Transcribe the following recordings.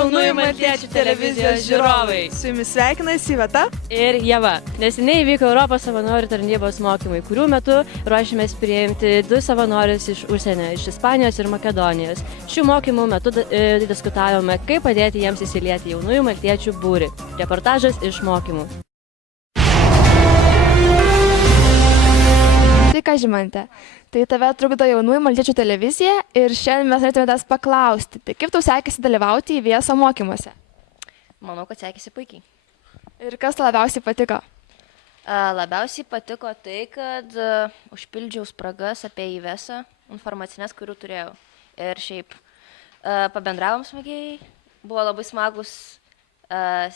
jaunųjų maltiečių televizijos žiūrovai. Su jumis sveikinasi Iveta Ir Ieva. Neseniai įvyko Europos savanorių tarnybos mokymai, kurių metu ruošiamės priimti 2 savanorius iš užsienio, iš Ispanijos ir Makedonijos. Šių mokymų metu diskutavome, kaip padėti jiems įsilieti jaunųjų maltiečių būrį. Reportažas iš mokymų. Sveika, Žymante. Tai tave trukdo jaunųjų maltiečių televizija ir šiandien mes norėtume tavęs paklausti, tai kaip tau sekėsi dalyvauti IVS mokymuose? Manau, kad sekėsi puikiai. Ir kas tau labiausiai patiko? Labiausiai patiko tai, kad užpildžiau spragas apie IVS informacinės, kurių turėjau. Ir šiaip pabendravom smagiai, buvo labai smagus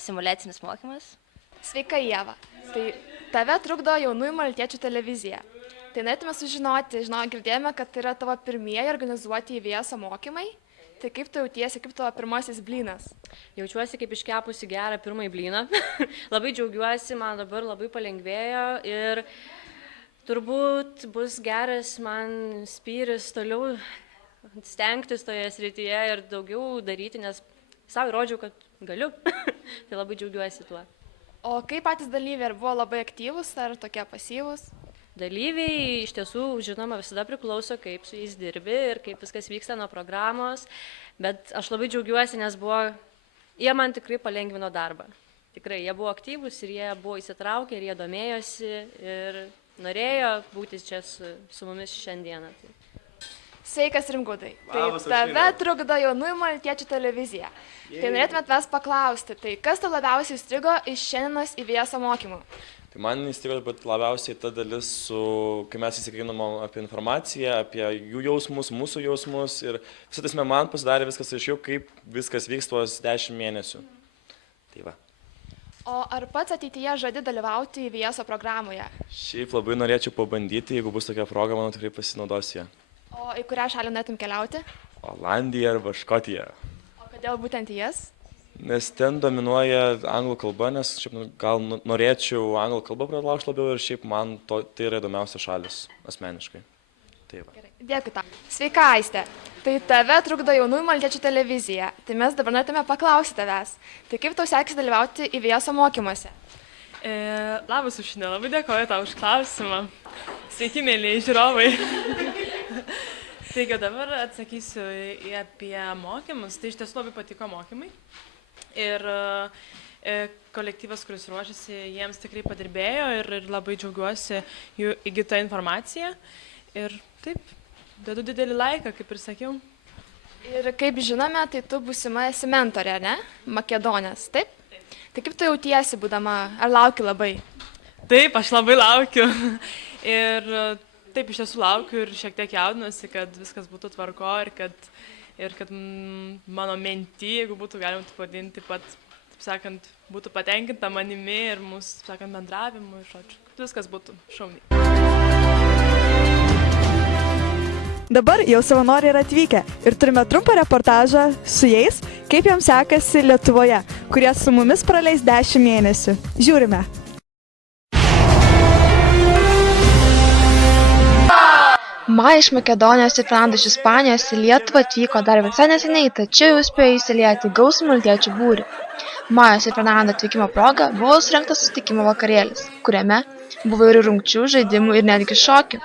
simuliacinis mokymas. Sveika, Ieva. Tai tave trukdo jaunųjų maltiečių televizija. Tai norėtume sužinoti, girdėjome, kad tai yra tavo pirmieji organizuoti IVS mokymai. Tai kaip tu jautiesi, kaip tavo pirmasis blynas? Jaučiuosi kaip iškepusi gerą pirmąjį blyną. Labai džiaugiuosi, man dabar labai palengvėjo ir turbūt bus geras man spyris toliau stengtis toje srityje ir daugiau daryti, nes savo įrodžiau, kad galiu. Tai labai džiaugiuosi tuo. O kaip patys dalyviai, ar buvo labai aktyvūs, ar tokie pasyvūs? Dalyviai iš tiesų, žinoma, visada priklauso, kaip su jais dirbi ir kaip viskas vyksta nuo programos, bet aš labai džiaugiuosi, nes jie man tikrai palengvino darbą. Tikrai, jie buvo aktyvūs ir jie buvo įsitraukę ir jie domėjosi ir norėjo būti čia su mumis šiandieną. Sveikas, Rimgudai. Tai tave trukdo jaunųjų maltiečių televizija. Tai norėtume tavęs paklausti, tai kas tau labiausiai įstrigo iš šiandienos IVS mokymų? Tai man įstrigo labiausiai ta dalis, kai mes įsigilinome apie informaciją, apie jų jausmus, mūsų jausmus ir visą tasme man pasidarė viskas aiškiau, kaip viskas vyks tuos 10 mėnesių. Tai va. O ar pats ateityje žadi dalyvauti IVS programoje? Šiaip labai norėčiau pabandyti, jeigu bus tokia proga, manau tikrai pasinaudosiu ją. O į kurią šalį norėtum keliauti? Olandija arba Škotija. O kodėl būtent į jas? Nes ten dominuoja anglų kalba, nes šiaip gal norėčiau anglų kalbą pralaužti labiau ir šiaip man tai yra įdomiausia šalis asmeniškai. Tai va. Gerai, dėkui tau. Sveika, Aiste. Tai tave trukdo jaunųjų maltiečių televizija. Tai mes dabar norėtume paklausyti tavęs. Tai kaip tau sekėsi dalyvauti IVS mokymuose? Labas, Ušinė, labai dėkoju tau už klausimą. Sveiki, mėlyje žiūrovai. Taigi dabar atsakysiu apie mokymus. Tai iš tiesų labai patiko mokymai. Ir kolektyvas, kuris ruošiasi, jiems tikrai padirbėjo ir labai džiaugiuosi jų įgytą informaciją. Ir taip, dedu didelį laiką, kaip ir sakiau. Ir kaip žinome, tai tu būsima esi mentorė, ne? Makedonės, taip? Tai kaip tu jautiesi būdama, ar lauki labai? Taip, aš labai laukiu. Ir taip, iš tiesų laukiu ir šiek tiek jaudinuosi, kad viskas būtų tvarko ir kad mano mentį, jeigu būtų galima tai vadinti, taip sakant, būtų patenkinta manimi ir mūsų, taip sakant, bendravimu ir žodžiu, kad viskas būtų šauniai. Dabar jau savanoriai yra atvykę ir turime trumpą reportažą su jais, kaip jiems sekasi Lietuvoje, kurie su mumis praleis 10 mėnesių. Žiūrime. Maja iš Makedonijos ir Fernanda iš Ispanijos į Lietuvą atvyko dar visai neseniai, tačiau jau spėjo įsilieti į gausų maltiečių būrį. Majos ir Fernando atvykimo proga buvo surengtas susitikimo vakarėlis, kuriame buvo ir rungčių, žaidimų ir netgi šokių.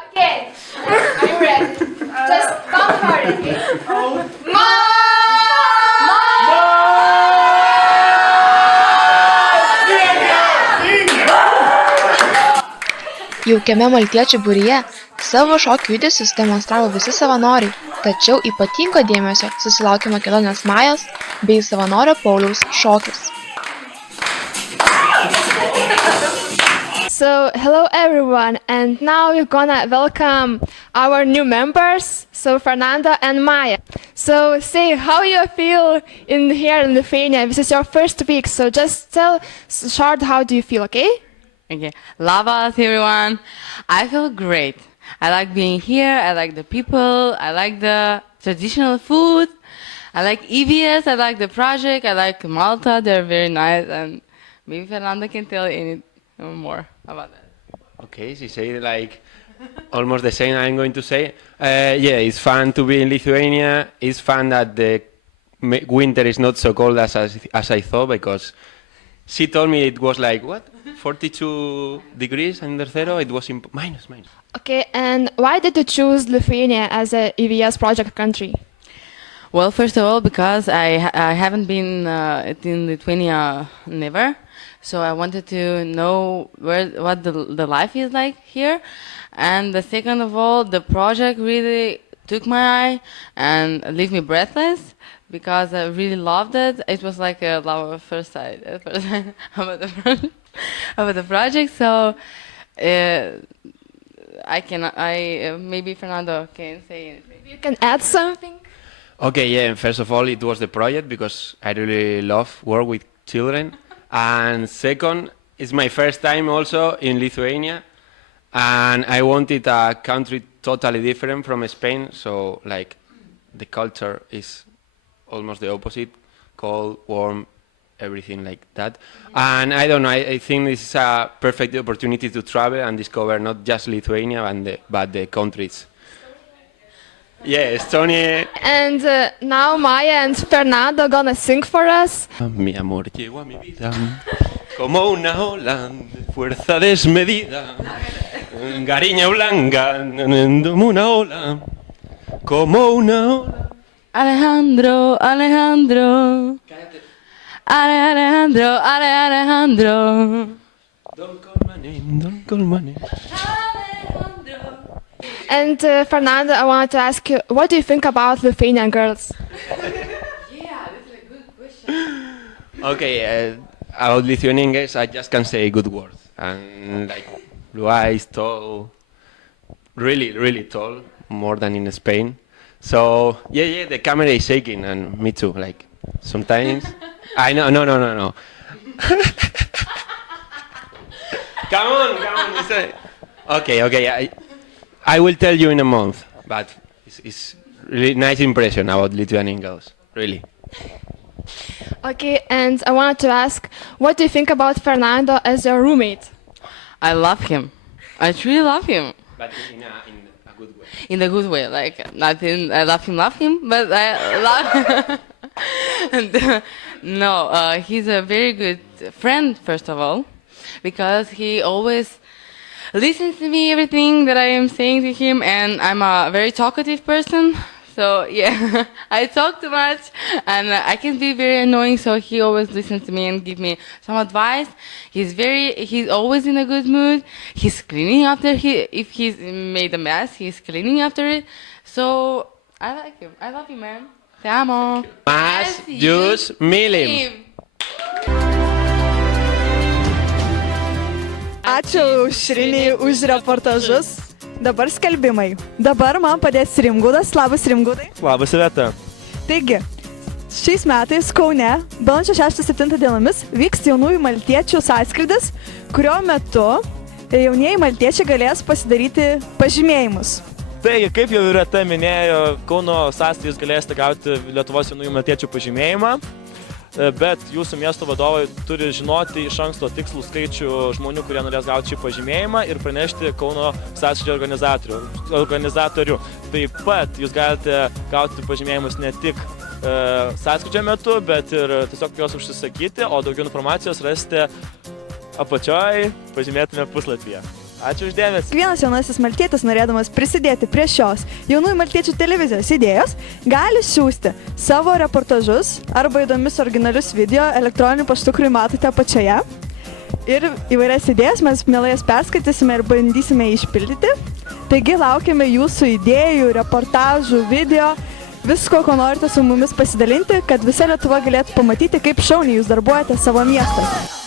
Jaukiame maltiečių būryje savo šokių judesius demonstravo visi savanoriai, tačiau ypatingo dėmesio susilaukė Makedonijos Majos bei savanorio Pauliaus šokis. So, hello everyone, and now we're gonna welcome our new members, so Fernanda and Maya. So, say how you feel here in Lithuania. This is your first week, so just tell short how do you feel, okay? Okay, labas everyone. I feel great. I like being here, I like the people, I like the traditional food, I like EVS, I like the project, I like Malta, they're very nice, and maybe Fernanda can tell any more about that. Okay, she said like almost the same I'm going to say. Yeah, it's fun to be in Lithuania. It's fun that the winter is not so cold as I thought, because she told me it was like, what, 42 degrees under zero? It was minus. Okay, and why did you choose Lithuania as a EVS project country? Well, first of all, because I haven't been in Lithuania never, so I wanted to know what the life is like here. And the second of all, the project really took my eye and left me breathless, because I really loved it. It was like a love at first sight about the project. So maybe Fernando can say anything. Maybe you can add something? Okay, yeah, first of all, it was the project, because I really love work with children. And second, it's my first time also in Lithuania, and I wanted a country totally different from Spain, so like the culture is almost the opposite, cold, warm, everything like that. And I don't know, I think this is a perfect opportunity to travel and discover not just Lithuania but the countries. Yeah, Estonia. And now Maya and Fernando gonna sing for us. Mi amor llegó a mi vida como una ola de fuerza desmedida, cariño blanca como una ola, como una ola. Alejandro. Don't call my name. And Fernando, I wanted to ask you, what do you think about Lithuanian girls? Yeah, this is a good question. Okay, about Lithuanian girls, I just can say good words. And like blue eyes, tall, really, really tall, more than in Spain. So yeah, the camera is shaking, and me too. Like sometimes, I know, no. Come on. Okay. I will tell you in a month, but it's really nice impression about Lithuanian girls, really. Okay, and I wanted to ask, what do you think about Fernando as your roommate? I love him. I truly love him. But in a good way. In a good way, like not in I love him, but I love. And, no, he's a very good friend, first of all, because he always listens to me, everything that I am saying to him, and I'm a very talkative person. So yeah, I talk too much, and I can be very annoying. So he always listens to me and give me some advice. He's always in a good mood. He's cleaning after if he's made a mess, he's cleaning after it. So I like him. I love you, man. Te amo. Mas jūs mylim. Ačiū Aušriniai už reportažus. Dabar skelbimai. Dabar man padės Rimgaudas. Labas, Rimgaudai. Labas, Iveta. Taigi, šiais metais Kaune, balandžio 6-7 dienomis, vyks jaunųjų maltiečių sąskrydis, kurio metu jaunieji maltiečiai galės pasidaryti pažymėjimus. Taigi, kaip jau Iveta minėjo, Kauno sąskrydis galėsite gauti Lietuvos jaunųjų maltiečių pažymėjimą. Bet jūsų miesto vadovai turi žinoti iš anksto tikslų skaičių žmonių, kurie norės gauti šį pažymėjimą, ir pranešti Kauno sąskrydžio organizatorių. Taip pat jūs galite gauti pažymėjimus ne tik sąskrydžio metu, bet ir tiesiog juos užsisakyti, o daugiau informacijos rasite apačioj pažymėtame puslapyje. Ačiū uždėmesį. Kiekvienas jaunasis maltietis, norėdamas prisidėti prie šios jaunųjų maltiečių televizijos idėjos, gali siųsti savo reportažus arba įdomius originalius video elektroniniu paštu, kurį matote apačioje. Ir įvairias idėjas mes mielai jas perskaitysime ir bandysime išpildyti. Taigi laukiame jūsų idėjų, reportažų, video, visko, ko norite su mumis pasidalinti, kad visa Lietuva galėtų pamatyti, kaip šauniai jūs darbuojate savo miestuose.